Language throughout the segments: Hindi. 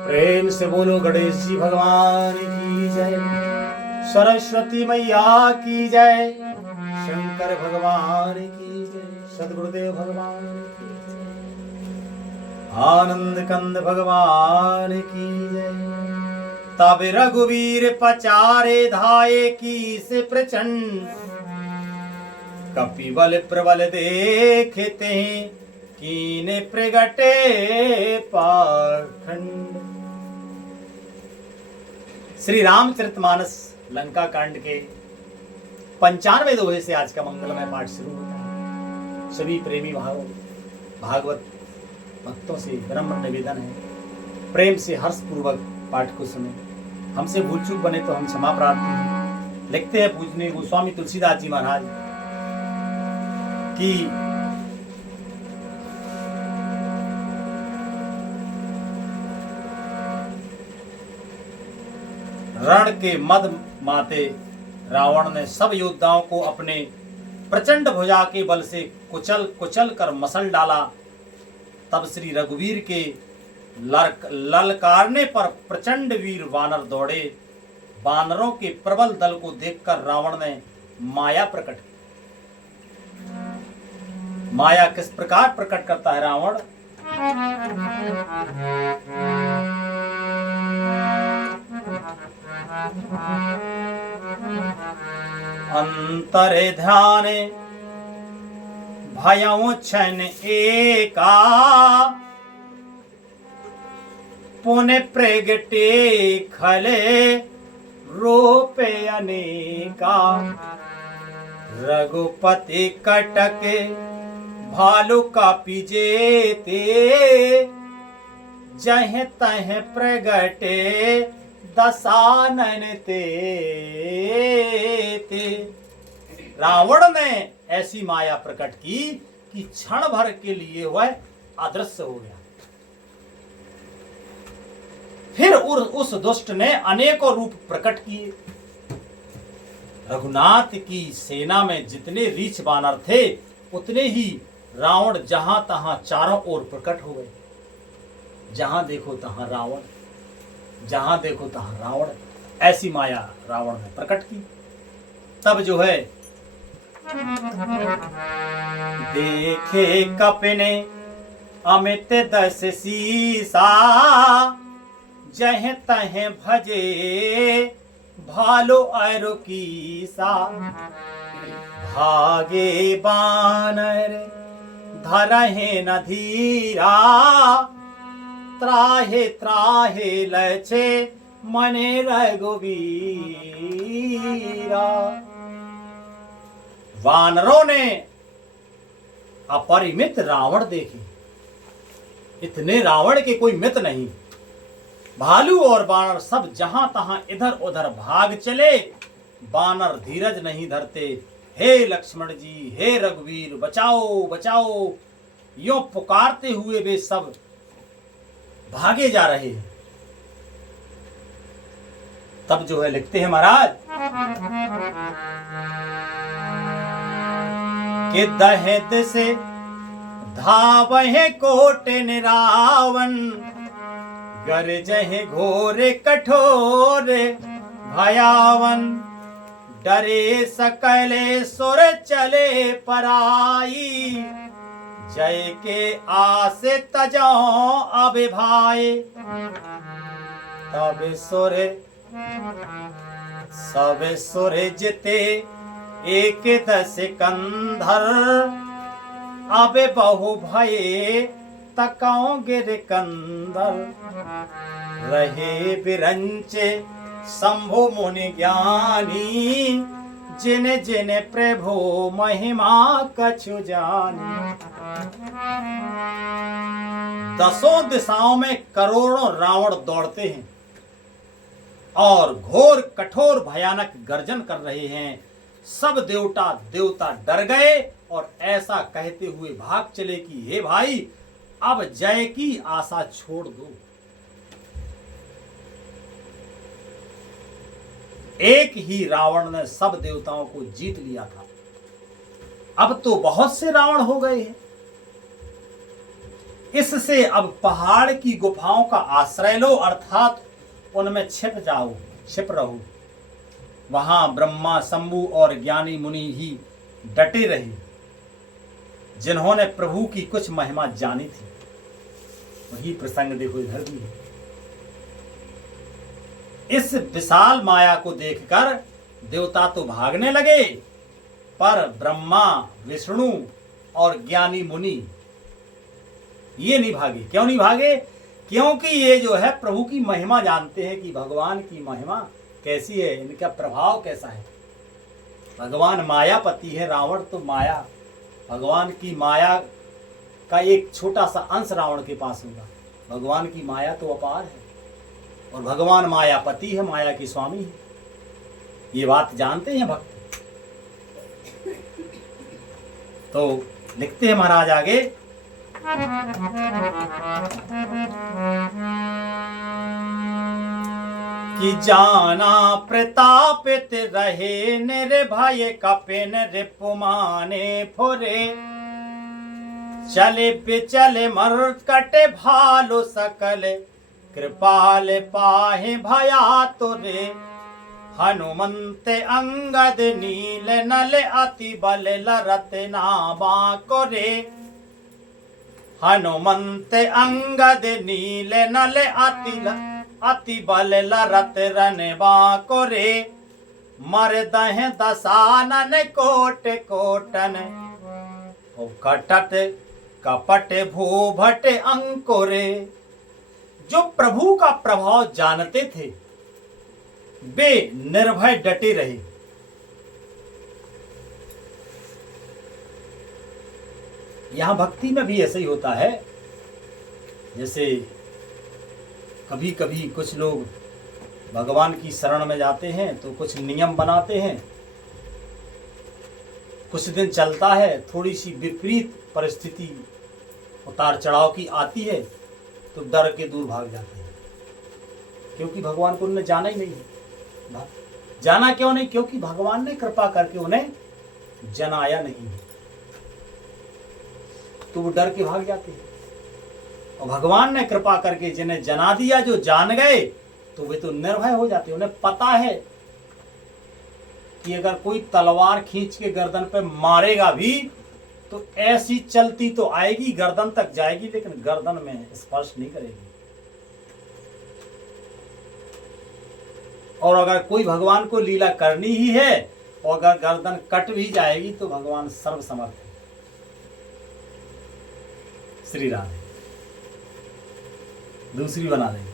प्रेम से बोलो गणेश जी भगवान की जय, सरस्वती मैया की जय, शंकर भगवान की जय, सद्गुरुदेव भगवान की जय, आनंद कंद भगवान की जय। तब रघुवीर पचारे धाये की से प्रचंड, कपिबल प्रबल देखते कीने प्रगटे पाखंड। श्री रामचरितमानस लंका कांड के 95वें दोहे से आज का मंगलमय पाठ शुरू होता है। सभी प्रेमी भागवत भक्तों से विनम्र निवेदन है, प्रेम से हर्ष पूर्वक पाठ को सुने। हमसे भूल चूक बने तो हम क्षमा प्रार्थी हैं। लिखते हैं पूजनीय गोस्वामी तुलसीदास जी महाराज की रण के मद माते रावण ने सब योद्धाओं को अपने प्रचंड भुजा के बल से कुचल कुचल कर मसल डाला। तब श्री रघुवीर के ललकारने पर प्रचंड वीर वानर दौड़े। वानरों के प्रबल दल को देखकर रावण ने माया प्रकट की। माया किस प्रकार प्रकट करता है रावण? अंतरे ध्याने भयउ क्षण एका, पुण्य प्रगटे खले रूपे अनेका। रघुपति कटके भालू का पिजेते, जह तह प्रगटे दशानन ते। रावण ने ऐसी माया प्रकट की कि क्षण भर के लिए वह अदृश्य हो गया। फिर उस दुष्ट ने अनेकों रूप प्रकट किए। रघुनाथ की सेना में जितने रीछ बानर थे उतने ही रावण जहां तहां चारों ओर प्रकट हो गए। जहां देखो तहां रावण, जहां देखो तहां रावण, ऐसी माया रावण ने प्रकट की। तब जो है देखे कपिने अमित दस सीसा, जह तह भजे भालो अरु कीसा। भागे बानर धरहे न धीरा, त्राहे त्राहे लचे मने रघुवीरा। वानरों ने अपरिमित रावण देखे। इतने रावण के कोई मित नहीं। भालू और बानर सब जहां तहां इधर उधर भाग चले। बानर धीरज नहीं धरते। हे लक्ष्मण जी, हे रघुवीर, बचाओ बचाओ, यो पुकारते हुए वे सब भागे जा रहे हैं। तब जो है लिखते हैं महाराज कि दहेत से धावहे कोटिन रावण, गरजहे घोर कठोर भयावन। डरे सकले सुर चले पराई, जय के आस तजो अब भाई। तब सुर सब सुर जिते एक दस कंधर, अब बहु भये तकौ गिर कंदर। रहे बिरंचे शंभु मुनि ज्ञानी, जिन जिन प्रभु महिमा कछु जानी। दसों दिशाओं में करोड़ों रावण दौड़ते हैं और घोर कठोर भयानक गर्जन कर रहे हैं। सब देवता डर गए और ऐसा कहते हुए भाग चले कि हे भाई, अब जय की आशा छोड़ दो। एक ही रावण ने सब देवताओं को जीत लिया था। अब तो बहुत से रावण हो गए हैं। इससे अब पहाड़ की गुफाओं का आश्रय लो, अर्थात उनमें छिप रहो। वहां ब्रह्मा, शंभु और ज्ञानी मुनि ही डटे रहे, जिन्होंने प्रभु की कुछ महिमा जानी थी। वही प्रसंग देखो इधर भी है। इस विशाल माया को देखकर देवता तो भागने लगे, पर ब्रह्मा, विष्णु और ज्ञानी मुनि ये नहीं भागे। क्यों नहीं भागे? क्योंकि ये जो है प्रभु की महिमा जानते हैं कि भगवान की महिमा कैसी है, इनका प्रभाव कैसा है। भगवान मायापति है, रावण तो माया, भगवान की माया का एक छोटा सा अंश रावण के पास होगा। भगवान की माया तो अपार है और भगवान मायापति है, माया की स्वामी है। ये बात जानते हैं भक्त। तो लिखते हैं महाराज आगे, कि जाना प्रतापित रहे निर्भय कपे रिपुमाने फुरे, चले पिचले मरकट भालो सकल, कृपाल पाहे भया तुरे। हनुमंत अंगद नील नल अति बल लरत नामा कोरे। हनुमंत अंगद नील नल अति बल लरत रनबा कोरे। मरदह दसानन कोट कोटन, कटट कपट भूभट अंकुरे। जो प्रभु का प्रभाव जानते थे वे निर्भय डटे रहे। यहां भक्ति में भी ऐसा ही होता है। जैसे कभी कभी कुछ लोग भगवान की शरण में जाते हैं तो कुछ नियम बनाते हैं, कुछ दिन चलता है, थोड़ी सी विपरीत परिस्थिति उतार चढ़ाव की आती है तो डर के दूर भाग जाते हैं, क्योंकि भगवान को उन्हें जाना ही नहीं है। जाना क्यों नहीं? क्योंकि भगवान ने कृपा करके उन्हें जनाया नहीं है, तो वो डर के भाग जाते हैं। और भगवान ने कृपा करके जिन्हें जना दिया, जो जान गए, तो वे तो निर्भय हो जाते हैं। उन्हें पता है कि अगर कोई तलवार खींच के गर्दन पे मारेगा भी तो ऐसी चलती तो आएगी, गर्दन तक जाएगी, लेकिन गर्दन में स्पर्श नहीं करेगी। और अगर कोई भगवान को लीला करनी ही है और अगर गर्दन कट भी जाएगी तो भगवान सर्वसमर्थ है। श्री राधे। दूसरी बना देंगे।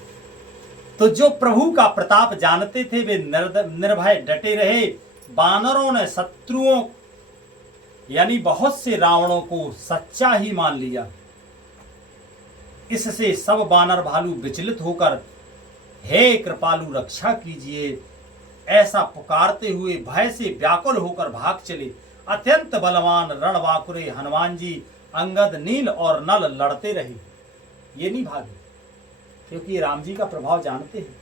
तो जो प्रभु का प्रताप जानते थे वे निर्भय डटे रहे। बानरों ने शत्रुओं यानी बहुत से रावणों को सच्चा ही मान लिया। इससे सब बानर भालू विचलित होकर हे कृपालु रक्षा कीजिए ऐसा पुकारते हुए भय से व्याकुल होकर भाग चले। अत्यंत बलवान रणबांकुरे हनुमान जी अंगद, नील और नल लड़ते रहे। ये नहीं भागे, क्योंकि ये राम जी का प्रभाव जानते हैं।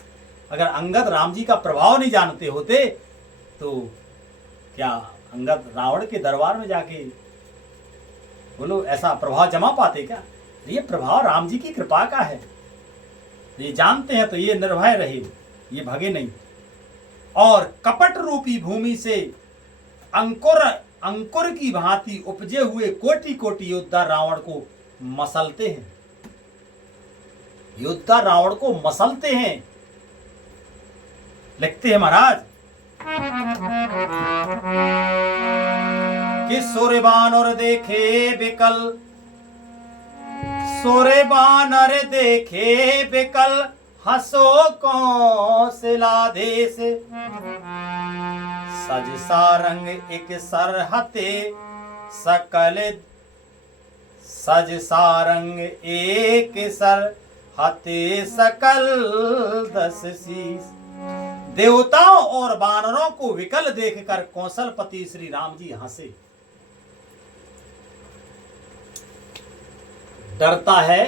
अगर अंगद राम जी का प्रभाव नहीं जानते होते तो क्या अंगद रावण के दरबार में जाके बोलो ऐसा प्रभाव जमा पाते क्या? ये प्रभाव राम जी की कृपा का है, ये जानते हैं तो ये निर्भय रहे, ये भगे नहीं। और कपट रूपी भूमि से अंकुर की भांति उपजे हुए कोटि कोटि योद्धा रावण को मसलते हैं। योद्धा रावण को मसलते हैं। लिखते हैं महाराज कि सोरे बानर देखे बिकल, सोरे बानर देखे बिकल, हंसो कौशलाधेश। सज सारंग एक सरहते सकल, सज सारंग एक सर हते सकल 10 शीश। देवताओं और बानरों को विकल देखकर कौशलपति श्री राम जी हंसे। डरता है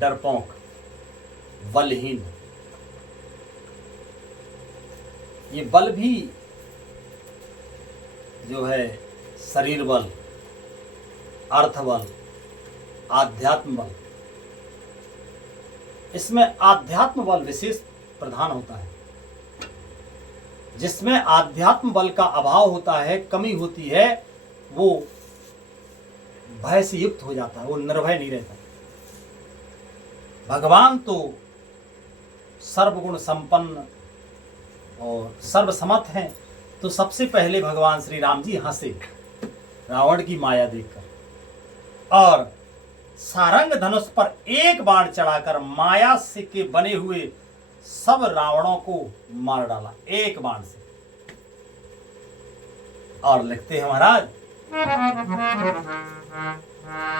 डरपोक, बलहीन। ये बल भी जो है शरीर बल, अर्थ बल, आध्यात्म बल, इसमें आध्यात्म बल विशेष प्रधान होता है। जिसमें आध्यात्म बल का अभाव होता है, कमी होती है, वो भय से युक्त हो जाता है, वो निर्भय नहीं रहता। भगवान तो सर्वगुण संपन्न और सर्वसमर्थ हैं, तो सबसे पहले भगवान श्री राम जी हंसे रावण की माया देखकर और सारंग धनुष पर एक बाण चढ़ाकर माया से के बने हुए सब रावणों को मार डाला एक बाण से। और लिखते हैं महाराज,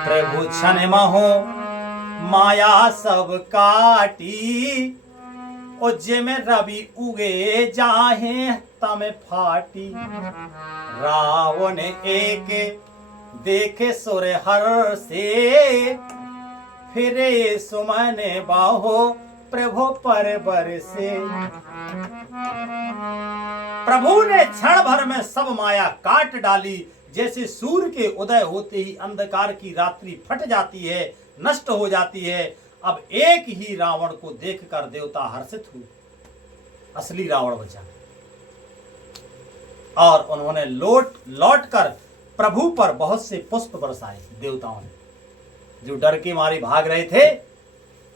प्रभु क्षण महो माया सब काटी, और जे में रवि उगे जाहे तम फाटी। रावण एक देखे सुर हर से, फिरे सुमन बाहो प्रभु पर बरसे। प्रभु ने क्षण भर में सब माया काट डाली, जैसे सूर्य के उदय होते ही अंधकार की रात्रि फट जाती है, नष्ट हो जाती है। अब एक ही रावण को देखकर देवता हर्षित हुए, असली रावण बचा। और उन्होंने लौट कर प्रभु पर बहुत से पुष्प बरसाए। देवताओं ने, जो डर के मारे भाग रहे थे,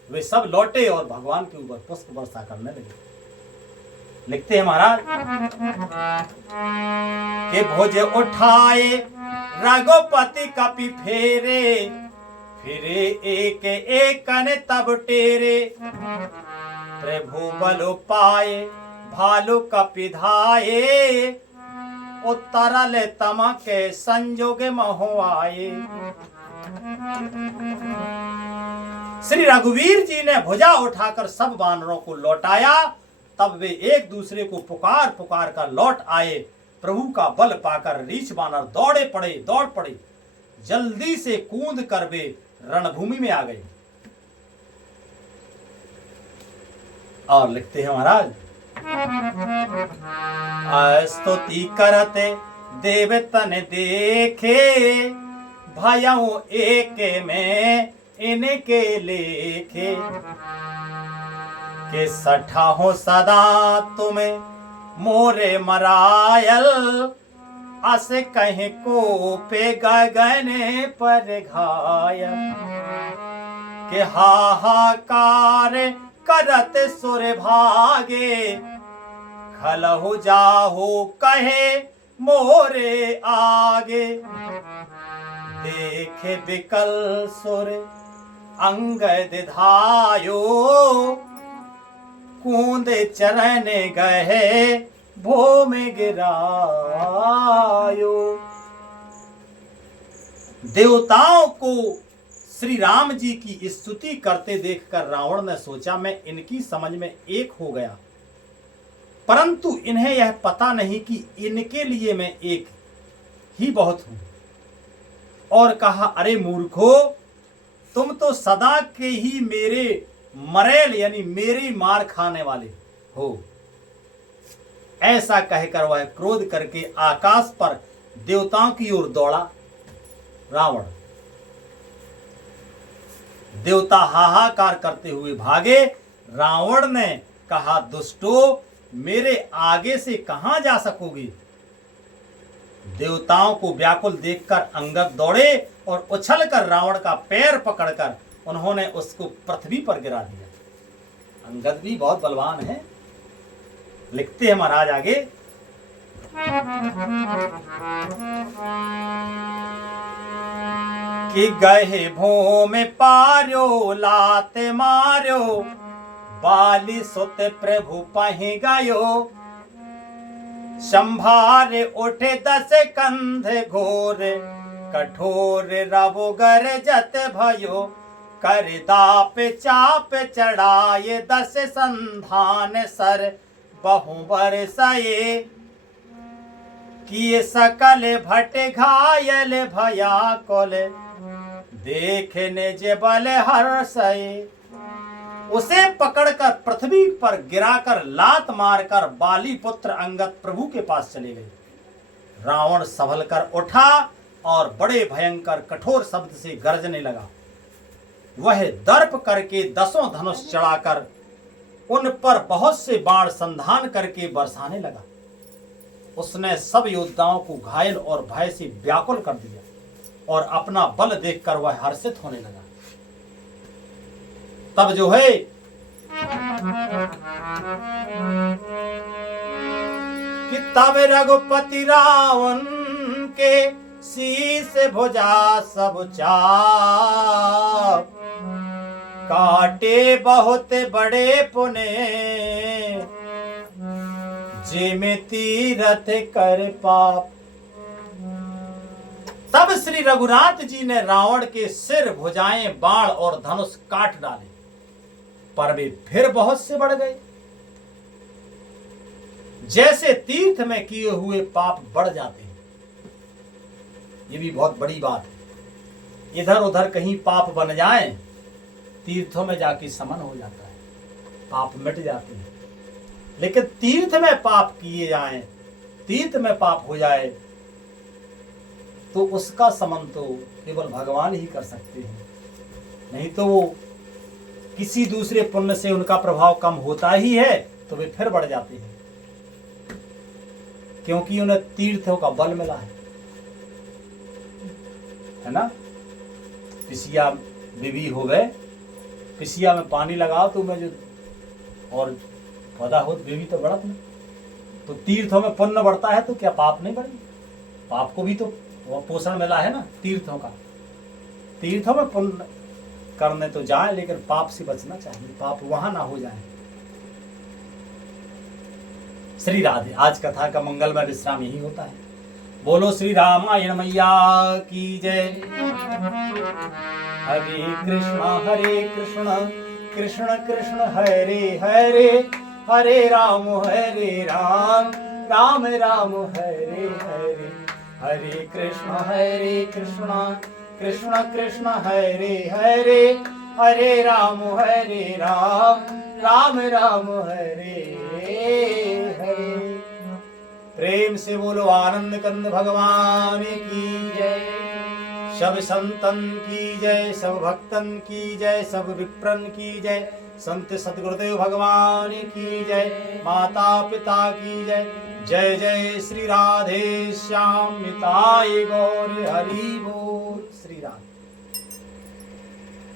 वे सब लौटे और भगवान के ऊपर पुष्प वर्षा करने लगे। लिखते हैं महाराज कि भुज उठाए रघुपति कपि फेरे, फिरे एक एक कन तब टेरे। प्रभु बल पाए भालु कपि धाये, उत्तरल तम के संजोग महो आए। श्री रघुवीर जी ने भुजा उठाकर सब वानरों को लौटाया। तब वे एक दूसरे को पुकार पुकार कर लौट आए। प्रभु का बल पाकर रीछ वानर दौड़ पड़े, जल्दी से कूद कर वे रणभूमि में आ गए। और लिखते हैं महाराज, स्तुति करते देवतन देखे, भयऊ एक में इनके लेखे। के सठा हो सदा तुम्हें मोरे मरायल, अस कहीं को पे गगने पर घायल। के हाहाकार करत सुर भागे, खलहु जाहु कहे मोरे आगे। देखे बिकल सुर अंगद धायो, कूद चरण गए भूम गिरायो। देवताओं को श्री राम जी की स्तुति करते देखकर रावण ने सोचा, मैं इनकी समझ में एक हो गया, परंतु इन्हें यह पता नहीं कि इनके लिए मैं एक ही बहुत हूं। और कहा, अरे मूर्खो, तुम तो सदा के ही मेरे मरेल यानी मेरी मार खाने वाले हो। ऐसा कहकर वह क्रोध करके आकाश पर देवताओं की ओर दौड़ा। रावण देवता हाहाकार करते हुए भागे। रावण ने कहा, दुष्टो, मेरे आगे से कहां जा सकोगे। देवताओं को व्याकुल देखकर अंगद दौड़े और उछलकर रावण का पैर पकड़कर उन्होंने उसको पृथ्वी पर गिरा दिया। अंगद भी बहुत बलवान है। लिखते हैं महाराज आगे, कि गहे भूमि पार्यो लाते मार्यो, बाली सुत प्रभु पहि गयो। संभारे उठे 10 कंधे घोर, कठोर रवु गरजत भयो। कर दाप चाप चढ़ाए 10 संधान सर, बहु बरसाए। किए सकल भट घायल भयाकुल, देखने जे बल हर्षये। उसे पकड़कर पृथ्वी पर गिराकर लात मारकर बाली पुत्र अंगद प्रभु के पास चले गए। रावण संभल कर उठा और बड़े भयंकर कठोर शब्द से गरजने लगा। वह दर्प करके 10 धनुष चढ़ाकर उन पर बहुत से बाण संधान करके बरसाने लगा। उसने सब योद्धाओं को घायल और भय से व्याकुल कर दिया और अपना बल देखकर वह हर्षित होने लगा। तब जो है कि तब रघुपति रावण के शीश भुजा सब चाप, काटे बहुत बड़े पुने जे में तीरथ कर पाप। तब श्री रघुनाथ जी ने रावण के सिर, भुजाएं, बाण और धनुष काट डाले, पर वे फिर बहुत से बढ़ गए, जैसे तीर्थ में किए हुए पाप बढ़ जाते हैं। ये भी बहुत बड़ी बात है। इधर उधर कहीं पाप बन जाए, तीर्थों में जाके समन हो जाता है, पाप मिट जाते हैं। लेकिन तीर्थ में पाप किए जाएं, तीर्थ में पाप हो जाए, तो उसका समन तो केवल भगवान ही कर सकते हैं। नहीं तो वो किसी दूसरे पुण्य से उनका प्रभाव कम होता ही है, तो वे फिर बढ़ जाते हैं, क्योंकि उन्हें तीर्थों का बल मिला है ना। पिसिया बेबी हो गए, पिसिया में पानी लगाओ तो मैं जो और पौधा हो बेबी तो बढ़त नहीं। तो तीर्थों में पुण्य बढ़ता है तो क्या पाप नहीं बढ़े? पाप को भी तो पोषण मिला है ना तीर्थों का। तीर्थों में पुण्य करने तो जाए, लेकिन पाप से बचना चाहिए, पाप वहां ना हो जाए। श्री राधे। आज कथा का मंगलमय विश्राम यही होता है। बोलो श्री रामायण मैया की जय। हरे कृष्ण कृष्ण कृष्ण हरे हरे, हरे राम राम राम हरे हरे। हरे कृष्ण कृष्ण कृष्ण हरे हरे, हरे राम राम राम हरे हरे। प्रेम से बोलो आनंद कंद भगवान की जय। सब संतन की जय, सब भक्तन की जय, सब विप्रन की जय। संत सतगुरुदेव भगवान की जय। माता पिता की जय। जय जय श्री राधे श्याम निताय गौर हरि बोल। श्री राधे।